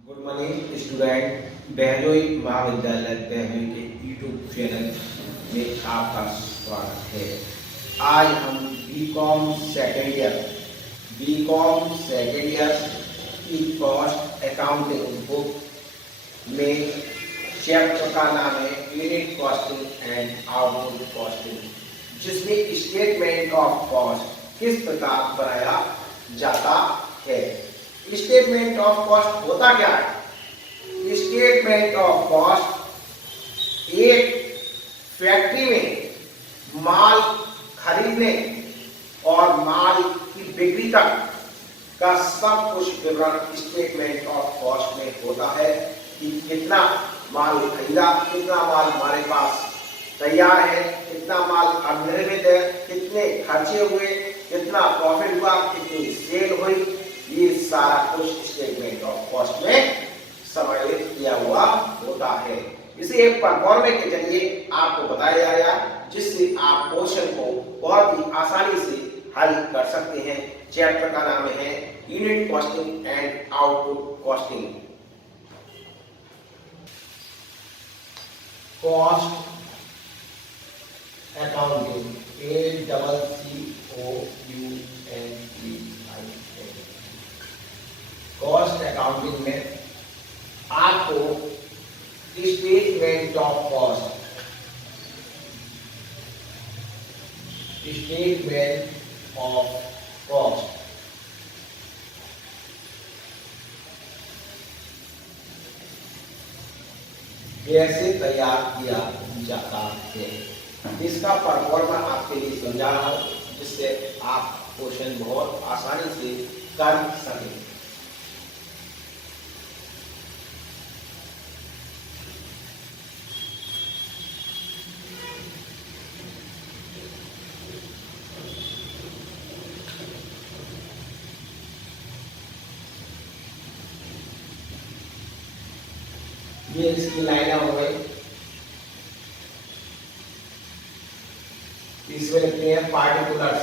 Good morning student. बहनोई महाविद्यालय बहनोई के यूट्यूब चैनल में आपका स्वागत है। आज हम बीकॉम सेकेंड ईयर की कॉस्ट अकाउंटिंग बुक में चैप्टर का नाम है unit costing and output costing, जिसमें स्टेटमेंट ऑफ कॉस्ट किस प्रकार बनाया जाता है। स्टेटमेंट ऑफ कॉस्ट होता क्या है? स्टेटमेंट ऑफ कॉस्ट एक फैक्ट्री में माल खरीदने और माल की बिक्री तक का सब कुछ विवरण स्टेटमेंट ऑफ कॉस्ट में होता है कि कितना माल खरीदा, कितना माल हमारे पास तैयार है, कितना माल अनिर्मित है, कितने खर्चे हुए, कितना प्रॉफिट हुआ, कितनी सेल हुई, ये सारा कुछ स्टेटमेंट ऑफ कॉस्ट में सम्मिलित किया हुआ होता है। इसे एक परफॉर्मे के जरिए आपको बताया जाएगा, जिससे आप क्वेश्चन को बहुत ही आसानी से हल कर सकते हैं। चैप्टर का नाम है unit costing and output costing. Cost accounting, cost accounting में आपको स्टेटमेंट ऑफ कॉस्ट कैसे तैयार किया जाता है, इसका परफॉर्मा आपके लिए समझा रहा हूं, जिससे आप क्वेश्चन बहुत आसानी से कर सकें। ये इसकी लाइनें हो गई। इसमें लिखते हैं पार्टिकुलर्स।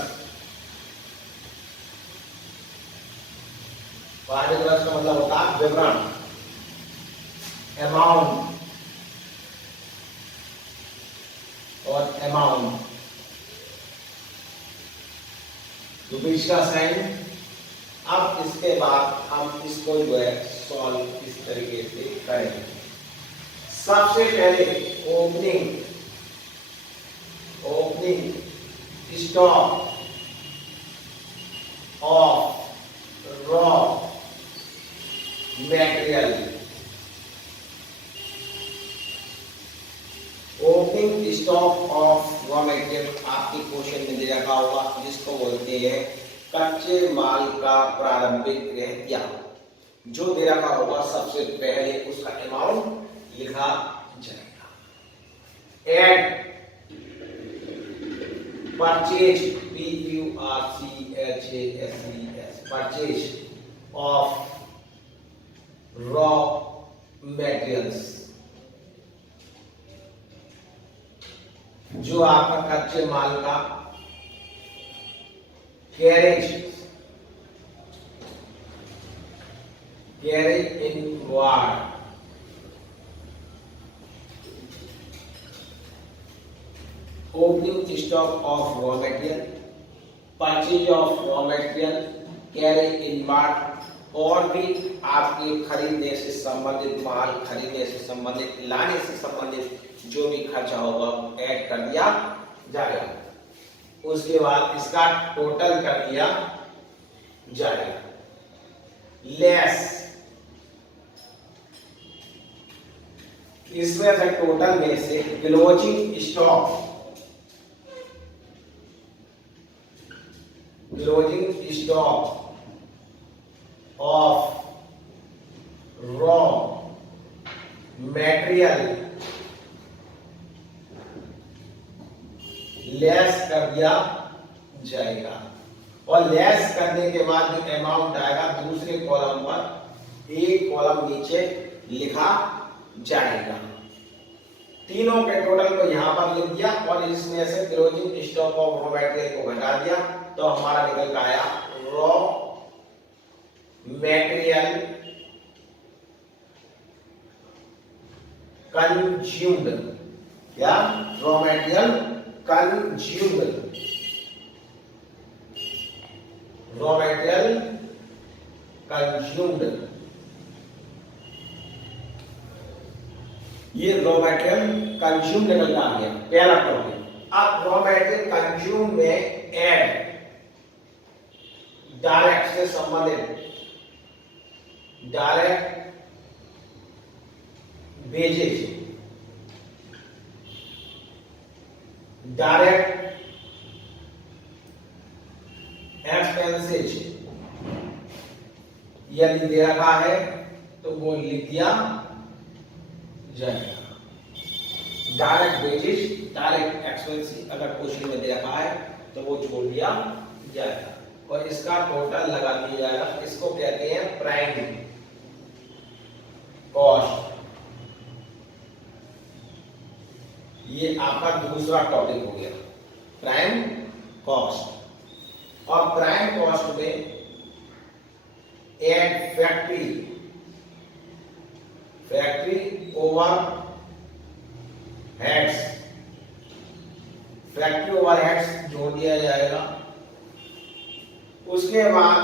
पार्टिकुलर्स का मतलब होता है विवरण, अमाउंट और अमाउंट, रुपीज का साइन। अब इसके बाद हम इसको जो है सॉल्व इस तरीके से करेंगे। सबसे पहले opening stock of raw material. Opening stock of raw material आपके क्वेश्चन में दे रखा होगा, जिसको बोलते हैं कच्चे माल का प्रारंभिक रहतिया। जो दे रखा होगा सबसे पहले उसका अमाउंट लिखा जाएगा। Add purchase, purchase of raw materials, जो आपका कच्चे माल का carriage inward, opening stock of raw material, purchase of raw material, carry inward, और भी आपके खरीदने से संबंधित माल, खरीदने से संबंधित, लाने से संबंधित जो भी खर्चा होगा ऐड कर दिया जाएगा। उसके बाद इसका टोटल कर दिया जाएगा। लेस, इसमें से टोटल में से closing stock of raw material less कर दिया जाएगा। और लेस करने के बाद जो अमाउंट आएगा दूसरे कॉलम पर एक कॉलम नीचे लिखा जाएगा। तीनों के टोटल को यहां पर लिख दिया और इसमें से closing stock of raw material को घटा दिया, तो हमारा निकल का आया रॉ मटेरियल कंज्यूम्ड, या raw material consumed, raw material consumed, ये रॉ मटेरियल कंज्यूम निकल का आ गया पहला टॉपिक। अब रॉ मटेरियल कंज्यूम में एड डायरेक्ट से संबंधित डायरेक्ट वेजेज, डायरेक्ट एक्सपेंसेज यदि दे रखा है तो वो लिख दिया जाएगा। डायरेक्ट वेजेज, डायरेक्ट एक्सपेंसेज अगर क्वेश्चन में दे रखा है तो वो छोड़ दिया जाएगा और इसका टोटल लगा दिया जाएगा। इसको कहते हैं प्राइम कॉस्ट। ये आपका दूसरा टॉपिक हो गया प्राइम कॉस्ट। और प्राइम कॉस्ट में add factory overheads, factory overheads जोड़ दिया जाएगा। उसके बाद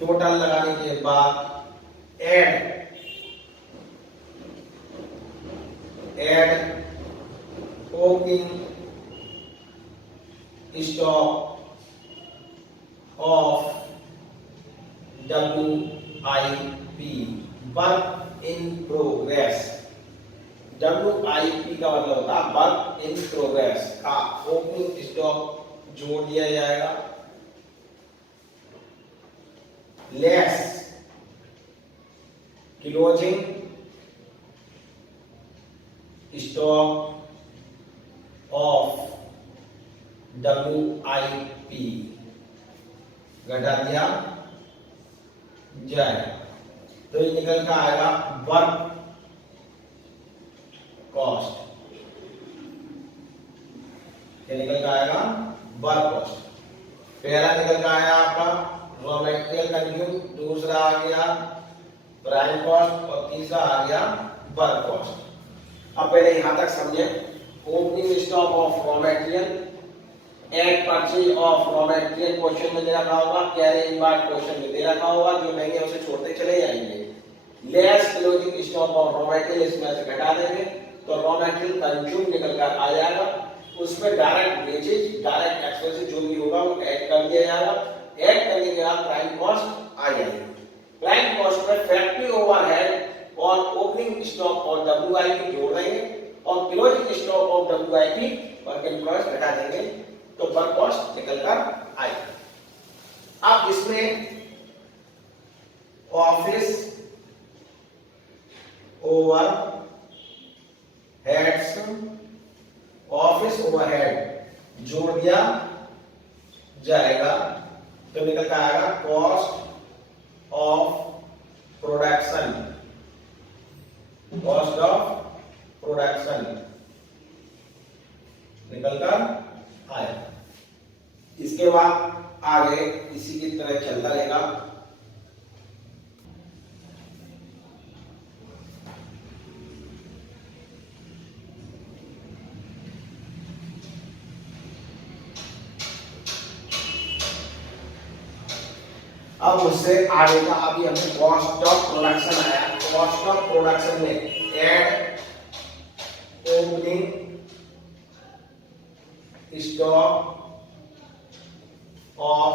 टोटल लगाने के बाद add opening stock of WIP, work in progress. WIP का मतलब होता है वर्क इन प्रोग्रेस का ओपनिंग स्टॉक जोड़ दिया जाएगा। Less closing stock of WIP घटा दिया जाए तो ये निकल कर आएगा वर्क कॉस्ट। ये निकल कर आएगा वर्क कॉस्ट। पहला निकल कर आया आपका रॉ मटेरियल कंज्यूम, दूसरा आ गया प्राइम कॉस्ट और तीसरा आ गया वर्क कॉस्ट। अब पहले यहां तक समझे। Opening stock of raw material, add purchase of raw material question में दे रखा होगा, कैरी बार क्वेश्चन में दे रखा होगा, जो नहीं है उसे छोड़ते चले जाएंगे। Less closing stock of raw material, इसमें से घटा देंगे तो रॉ मटेरियल कंज्यूम निकल कर आ जाएगा। उसमें डायरेक्ट वेजेज, डायरेक्ट एक्सपेंसेस जो भी होगा वो ऐड कर दिया जाएगा। ऐड करने के बाद प्राइम कॉस्ट आ जाएगी। प्राइम कॉस्ट में फैक्ट्री ओवरहेड और ओपनिंग स्टॉक और WIP जोड़ देंगे और closing stock of WIP work in progress घटा देंगे तो वर्क कॉस्ट निकल कर आएगी। अब इसमें office over heads, office overhead जोड़ दिया जाएगा तो निकल कर आएगा cost of production, cost of production निकल कर आए। इसके बाद आगे इसी की तरह चलता रहेगा। अब उससे आगे का अभी हमें कॉस्ट ऑफ प्रोडक्शन आया। कॉस्ट ऑफ प्रोडक्शन में add opening stock of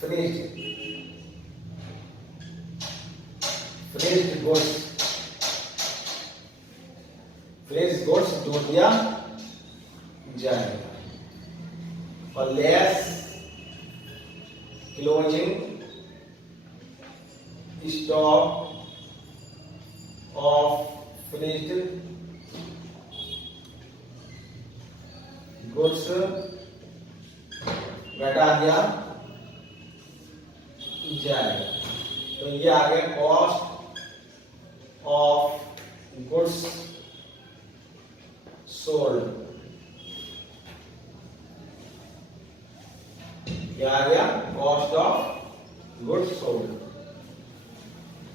finished goods, finished goods जोड़ दिया जाएगा और less closing stock of finished goods घटा दिया जाएगा तो ये आ गया कॉस्ट ऑफ गुड्स सोल्ड। क्या आ गया cost of goods sold.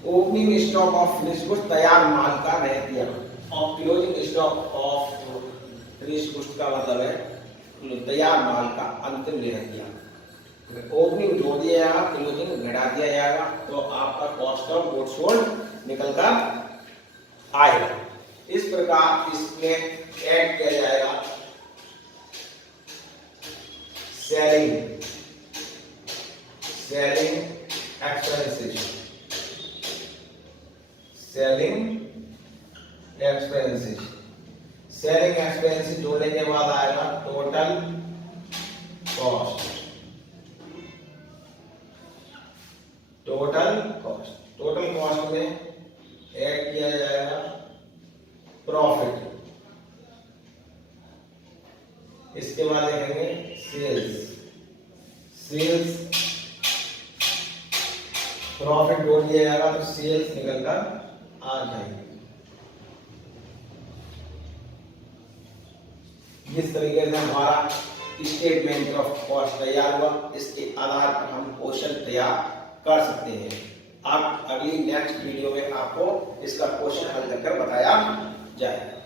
Opening stock of finish goods, तैयार माल का रहतिया, और closing stock of finish goods का मतलब है तैयार माल का अंतिम रहतिया। ओपनिंग जोड़ दिया जाएगा, क्लोजिंग घटा दिया जाएगा, तो आपका कॉस्ट ऑफ गुड्स सोल्ड निकल कर आएगा। इस प्रकार इसमें ऐड किया जाएगा सेलिंग एक्सपेंसेस, सेलिंग एक्सपेंसेस जोड़ने के बाद आएगा टोटल कॉस्ट, टोटल कॉस्ट में ऐड किया जाएगा प्रॉफिट, इसके बाद देखेंगे सेल्स प्रॉफिट जोड़ दिया जाएगा तो सेल्स निकल कर आ जाएगी। जिस तरीके से हमारा स्टेटमेंट ऑफ कॉस्ट तैयार हुआ, इसके आधार पर हम क्वेश्चन तैयार कर सकते हैं। आप अगली नेक्स्ट वीडियो में आपको इसका क्वेश्चन हल कर बताया जाएगा।